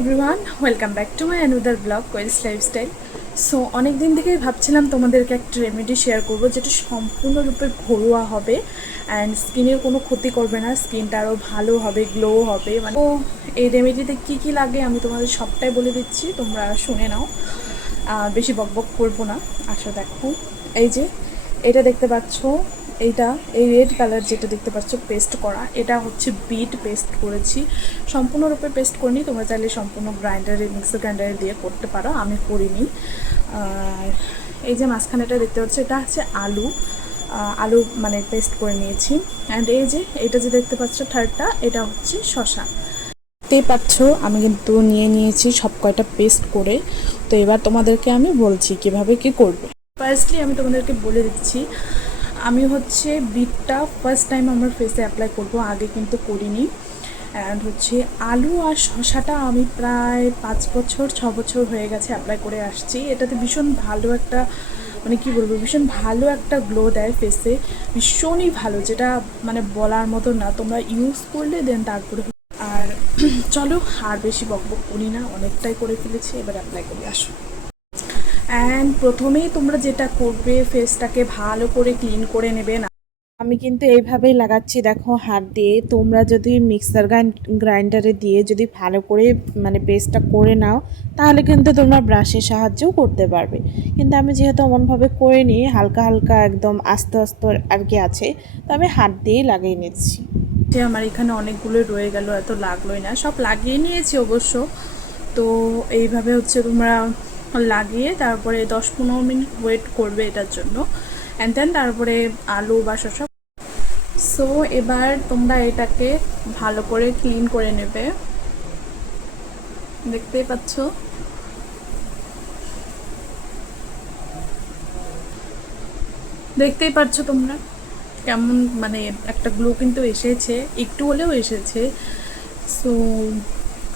Everyone, welcome back to my another blog Koel's lifestyle. So অনেক দিন থেকেই ভাবছিলাম তোমাদেরকে একটা রেমেডি শেয়ার করব যেটা সম্পূর্ণরূপে ঘরোয়া হবে অ্যান্ড স্কিনের কোনো ক্ষতি করবে না, স্কিনটা আরও ভালো হবে, গ্লো হবে। মানে তো এই রেমেডিতে কী কী লাগে আমি তোমাদের সবটাই বলে দিচ্ছি, তোমরা শুনে নাও। বেশি বকবক করবো না। আচ্ছা দেখো, এই যে এটা দেখতে পাচ্ছ, এই রেড কালার যেটা দেখতে পাচ্ছ পেস্ট করা, এটা হচ্ছে বিট পেস্ট করেছি। সম্পূর্ণরূপে পেস্ট করিনি, তোমরা চাইলে সম্পূর্ণ মিক্সার গ্রাইন্ডারে দিয়ে করতে পারো, আমি করিনি। আর এই যে মাঝখানেটা দেখতে পাচ্ছ, এটা হচ্ছে আলু মানে পেস্ট করে নিয়েছি। অ্যান্ড এই যে এটা যে দেখতে পাচ্ছ থার্ডটা, এটা হচ্ছে শসা। দেখতেই পাচ্ছ আমি কিন্তু নিয়ে নিয়েছি সব কয়টা পেস্ট করে। তো এবার তোমাদেরকে আমি বলছি কিভাবে কি করবে। ফার্স্টলি আমি তোমাদেরকে বলে দিচ্ছি, আমি হচ্ছে বিটটা ফার্স্ট টাইম আমার ফেসে অ্যাপ্লাই করব, আগে কিন্তু করিনি। অ্যান্ড হচ্ছে আলু আর শসাটা আমি প্রায় 5 বছর 6 বছর হয়ে গেছে অ্যাপ্লাই করে আসছি। এটাতে ভীষণ ভালো একটা, মানে কি বলবো, ভীষণ ভালো একটা গ্লো দেয় ফেসে, ভীষণই ভালো, যেটা মানে বলার মতো না। তোমরা ইউজ করলে দেন তারপরে। আর চলো আর বেশি বকবক করি না, অনেকটাই করে ফেলেছি, এবার অ্যাপ্লাই করি, আসো। অ্যান্ড প্রথমেই তোমরা যেটা করবে, ফেসটাকে ভালো করে ক্লিন করে নেবে। না, আমি কিন্তু এইভাবেই লাগাচ্ছি, দেখো হাত দিয়ে। তোমরা যদি মিক্সার গ্রাইন্ডারে দিয়ে যদি ভালো করে মানে পেস্টটা করে নাও, তাহলে কিন্তু তোমরা ব্রাশের সাহায্যেও করতে পারবে। কিন্তু আমি যেহেতু এমনভাবে করে নিই, হালকা হালকা একদম আস্তে আস্তে আর কি আছে, তো আমি হাত দিয়েই লাগিয়ে নিচ্ছি। যে আমার এখানে অনেকগুলো রয়ে গেল, এত লাগলোই না, সব লাগিয়ে নিয়েছি অবশ্য। তো এইভাবে হচ্ছে তোমরা লাগিয়ে তারপরে 10-15 মিনিট ওয়েট করবে এটার জন্য। অ্যান্ড দেন তারপরে আলু বা শসা। সো এবার তোমরা এটাকে ভালো করে ক্লিন করে নেবে, দেখতেই পাচ্ছ। দেখতেই পাচ্ছ তোমরা কেমন মানে একটা গ্লো কিন্তু এসেছে, একটু হলেও এসেছে। সো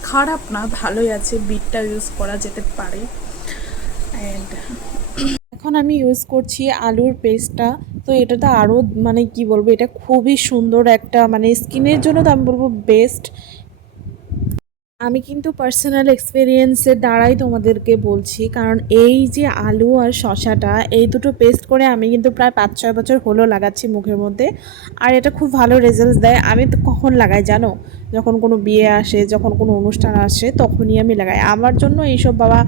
খারাপ না, ভালোই আছে, বিটটা ইউজ করা যেতে পারে। অ্যান্ড এখন আমি ইউজ করছি আলুর পেস্টটা। তো এটা তো আরও মানে কি বলবো, এটা খুবই সুন্দর একটা, মানে স্কিনের জন্য তো আমি বলবো বেস্ট। আমি কিন্তু পার্সোনাল এক্সপিরিয়েন্সের দ্বারাই তোমাদেরকে বলছি, কারণ এই যে আলু আর শসাটা, এই দুটো পেস্ট করে আমি কিন্তু প্রায় 5-6 বছর হলো লাগাচ্ছি মুখের মধ্যে। আর এটা খুব ভালো রেজাল্ট দেয়। আমি তো কখন লাগাই জানো, যখন কোনো বিয়ে আসে, যখন কোনো অনুষ্ঠান আসে, তখনই আমি লাগাই। আমার জন্য এইসব বাবা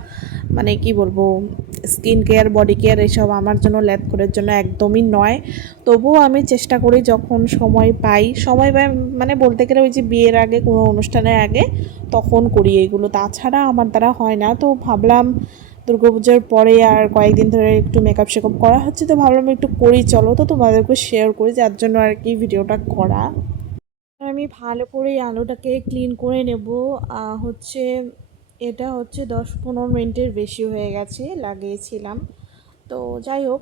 মানে কি বলবো, স্কিন কেয়ার, বডি কেয়ার এসব আমার জন্য, ল্যাব করার জন্য একদমই নয়। তবুও আমি চেষ্টা করি যখন সময় পাই, মানে বলতে গেলে ওই যে বিয়ের আগে, কোনো অনুষ্ঠানের আগে, তখন করি এগুলো। তাছাড়া আমার দ্বারা হয় না। তো ভাবলাম দুর্গাপুজোর পরে আর কয়েকদিন ধরে একটু মেকআপ শেকআপ করা হচ্ছে, তো ভাবলাম একটু করি, চলো তো তোমাদেরকে শেয়ার করি, যার জন্য আর কি ভিডিওটা করা। আমি ভালো করে আলুটাকে ক্লিন করে নেব। হচ্ছে এটা হচ্ছে 10-15 মিনিটের বেশি হয়ে গেছে লাগিয়েছিলাম। তো যাই হোক,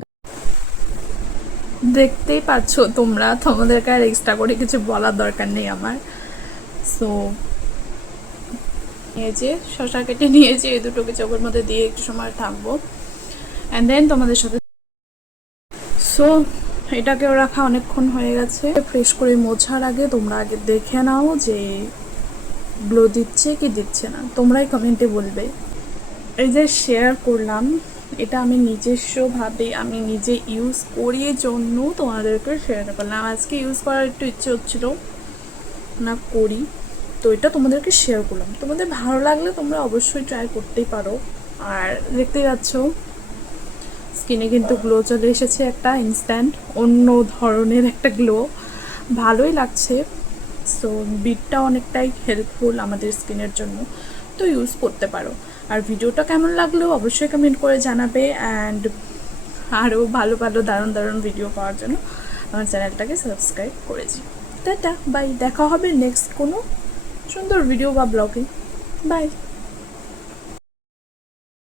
দেখতেই পাচ্ছ তোমরা, তোমাদেরকে আর এক্সট্রা করে কিছু বলার দরকার নেই আমার। সো এই যে শসা কেটে নিয়েছি, এই দুটোকে চোখের মধ্যে দিয়ে একটু সময় থাকবো, অ্যান্ড দেন তোমাদের সাথে। সো এটাকেও রাখা অনেকক্ষণ হয়ে গেছে। ফ্রেশ করে মোছার আগে তোমরা আগে দেখে নাও যে গ্লো দিচ্ছে কি দিচ্ছে না, তোমরাই কমেন্টে বলবে। এই যে শেয়ার করলাম, এটা আমি নিজস্বভাবে আমি নিজে ইউজ করি জন্য তোমাদেরকে শেয়ার করলাম। আজকে ইউজ করার একটু ইচ্ছে হচ্ছিল না, করি, তো এটা তোমাদেরকে শেয়ার করলাম। তোমাদের ভালো লাগলে তোমরা অবশ্যই ট্রাই করতেই পারো। আর দেখতেই পাচ্ছ স্কিনে কিন্তু গ্লো চলে এসেছে, একটা ইনস্ট্যান্ট অন্য ধরনের একটা গ্লো, ভালোই লাগছে। সো বিটটা অনেকটাই হেল্পফুল আমাদের স্কিনের জন্য, তো ইউজ করতে পারো। আর ভিডিওটা কেমন লাগলো অবশ্যই কমেন্ট করে জানাবে। অ্যান্ড আরও ভালো ভালো দারুণ দারুণ ভিডিও পাওয়ার জন্য আমার চ্যানেলটাকে সাবস্ক্রাইব করেছি। টাটা, বাই, দেখা হবে নেক্সট কোনো সুন্দর ভিডিও বা ব্লগে। বাই।